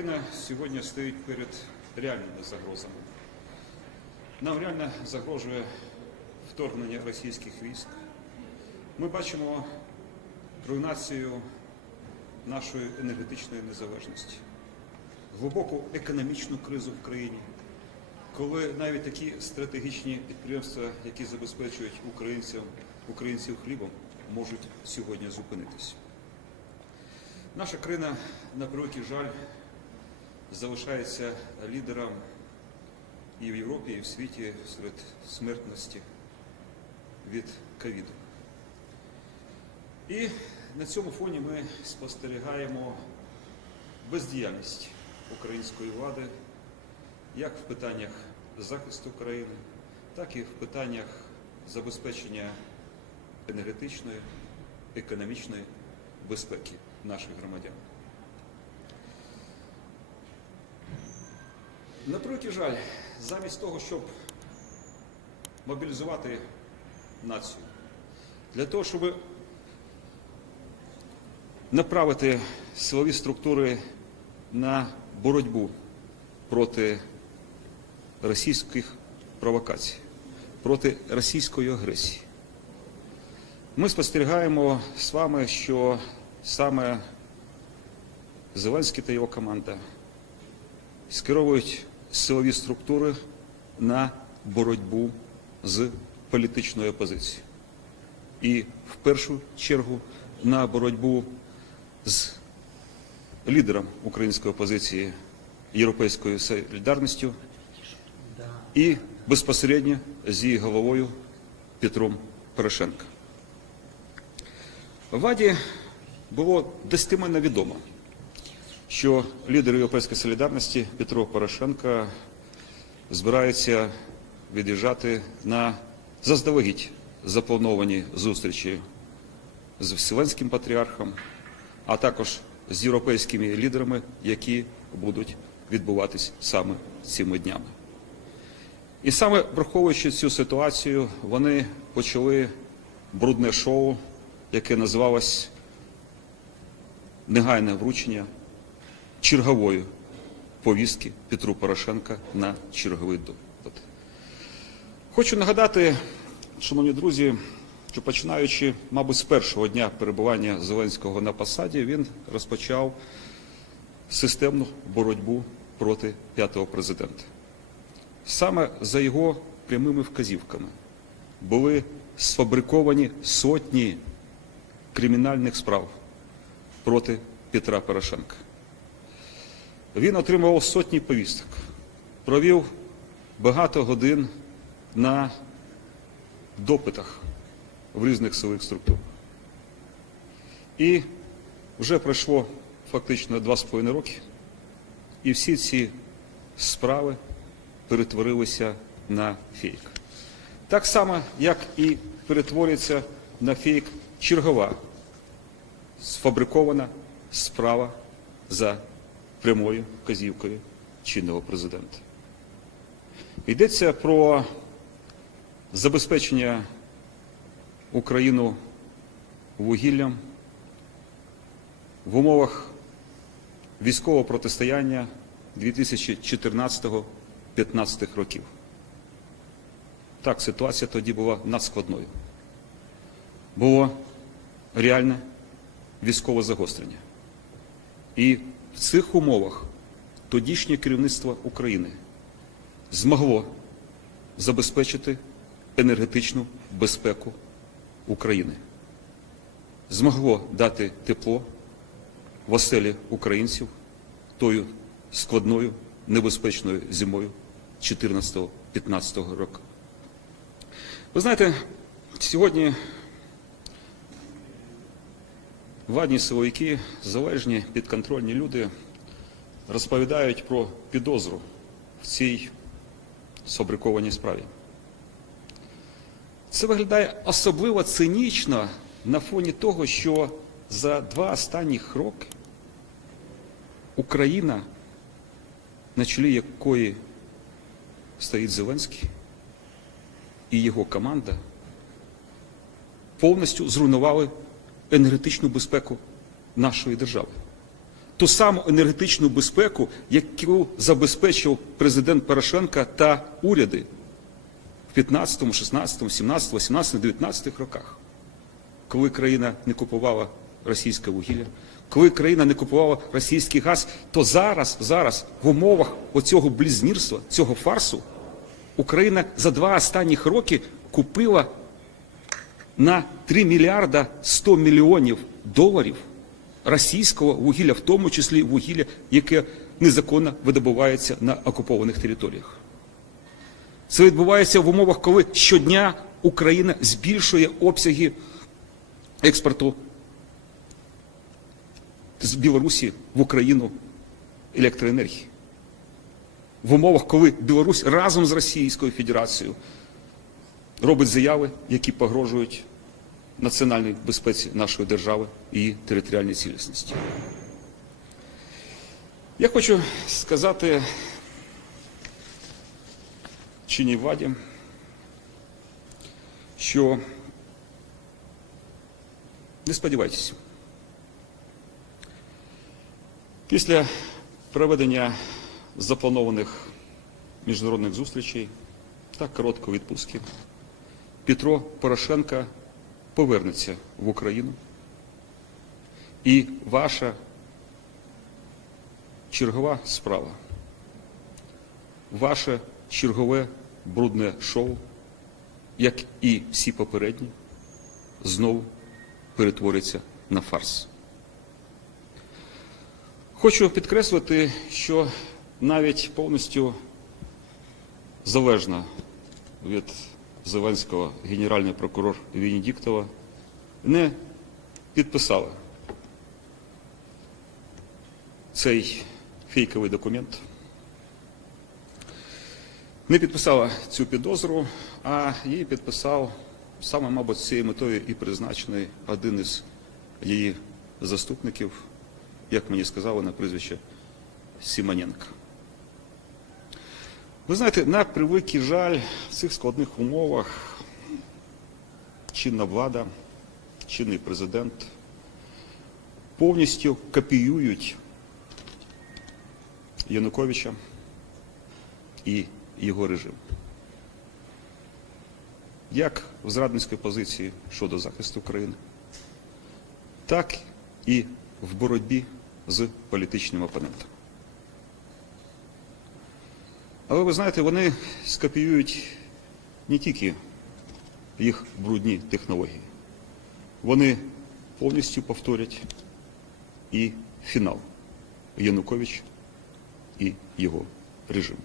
Україна сьогодні стоїть перед реальними загрозами. Нам реально загрожує вторгнення російських військ. Ми бачимо руйнацію нашої енергетичної незалежності, глибоку економічну кризу в країні, коли навіть такі стратегічні підприємства, які забезпечують українців, українців хлібом, можуть сьогодні зупинитися. Наша країна, на превеликий жаль, залишається лідером і в Європі, і в світі серед смертності від ковіду. І на цьому фоні ми спостерігаємо бездіяльність української влади як в питаннях захисту країни, так і в питаннях забезпечення енергетичної, економічної безпеки наших громадян. На превеликий жаль, замість того, щоб мобілізувати націю, для того, щоб направити силові структури на боротьбу проти російських провокацій, проти російської агресії. Ми спостерігаємо з вами, що саме Зеленський та його команда скеровують силові структури на боротьбу з політичною опозицією. І в першу чергу на боротьбу з лідером української опозиції Європейською солідарністю і безпосередньо з її головою Петром Порошенко. Ваді було достеменно відомо, що лідер Європейської солідарності Петро Порошенко збирається від'їжджати на заздалегідь заплановані зустрічі з Вселенським патріархом, а також з європейськими лідерами, які будуть відбуватись саме цими днями. І саме враховуючи цю ситуацію, вони почали брудне шоу, яке називалось негайне вручення чергової повістки Петру Порошенка на черговий допит. Хочу нагадати, шановні друзі, що починаючи, мабуть, з першого дня перебування Зеленського на посаді, він розпочав системну боротьбу проти п'ятого президента. Саме за його прямими вказівками були сфабриковані сотні кримінальних справ проти Петра Порошенка. Він отримував сотні повісток, провів багато годин на допитах в різних силових структурах. І вже пройшло фактично два з половиною роки, і всі ці справи перетворилися на фейк. Так само, як і перетворюється на фейк чергова сфабрикована справа за прямою вказівкою чинного президента. Йдеться про забезпечення Україну вугіллям в умовах військового протистояння 2014-2015 років. Так, ситуація тоді була надскладною. Було реальне військове загострення. І в цих умовах тодішнє керівництво України змогло забезпечити енергетичну безпеку України, змогло дати тепло в оселі українців тою складною небезпечною зимою 14-15 року. Ви знаєте, сьогодні владні силовики, залежні підконтрольні люди розповідають про підозру в цій сфабрикованій справі. Це виглядає особливо цинічно на фоні того, що за два останніх роки Україна, на чолі якої стоїть Зеленський і його команда, повністю зруйнували енергетичну безпеку нашої держави. ту саму енергетичну безпеку, яку забезпечив президент Порошенка та уряди в 15, 16, 17, 18, 19 роках, коли країна не купувала російське вугілля, коли країна не купувала російський газ, то зараз, зараз в умовах оцього близнірства, цього фарсу, Україна за два останніх роки купила на 3 мільярда 100 мільйонів доларів російського вугілля, в тому числі вугілля, яке незаконно видобувається на окупованих територіях. Це відбувається в умовах, коли щодня Україна збільшує обсяги експорту з Білорусі в Україну електроенергії. В умовах, коли Білорусь разом з Російською Федерацією робить заяви, які погрожують національній безпеці нашої держави і її територіальній цілісності. Я хочу сказати чинній владі, що не сподівайтеся. Після проведення запланованих міжнародних зустрічей та короткої відпустки Петро Порошенко повернеться в Україну. І ваша чергова справа, ваше чергове брудне шоу, як і всі попередні, знову перетвориться на фарс. Хочу підкреслити, що навіть повністю залежна від Зеленського генеральний прокурор Венедіктова не підписала цей фейковий документ, не підписала цю підозру, а її підписав саме, мабуть, цією метою і призначений один із її заступників, як мені сказали, на прізвище Сімоненко. Ви знаєте, на превеликий жаль, в цих складних умовах чинна влада, чинний президент повністю копіюють Януковича і його режим. Як в зрадницькій позиції щодо захисту країни, так і в боротьбі з політичним опонентом. Але ви знаєте, вони скопіюють не тільки їх брудні технології, вони повністю повторять і фінал Янукович і його режим.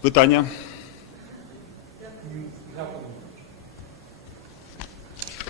Питання?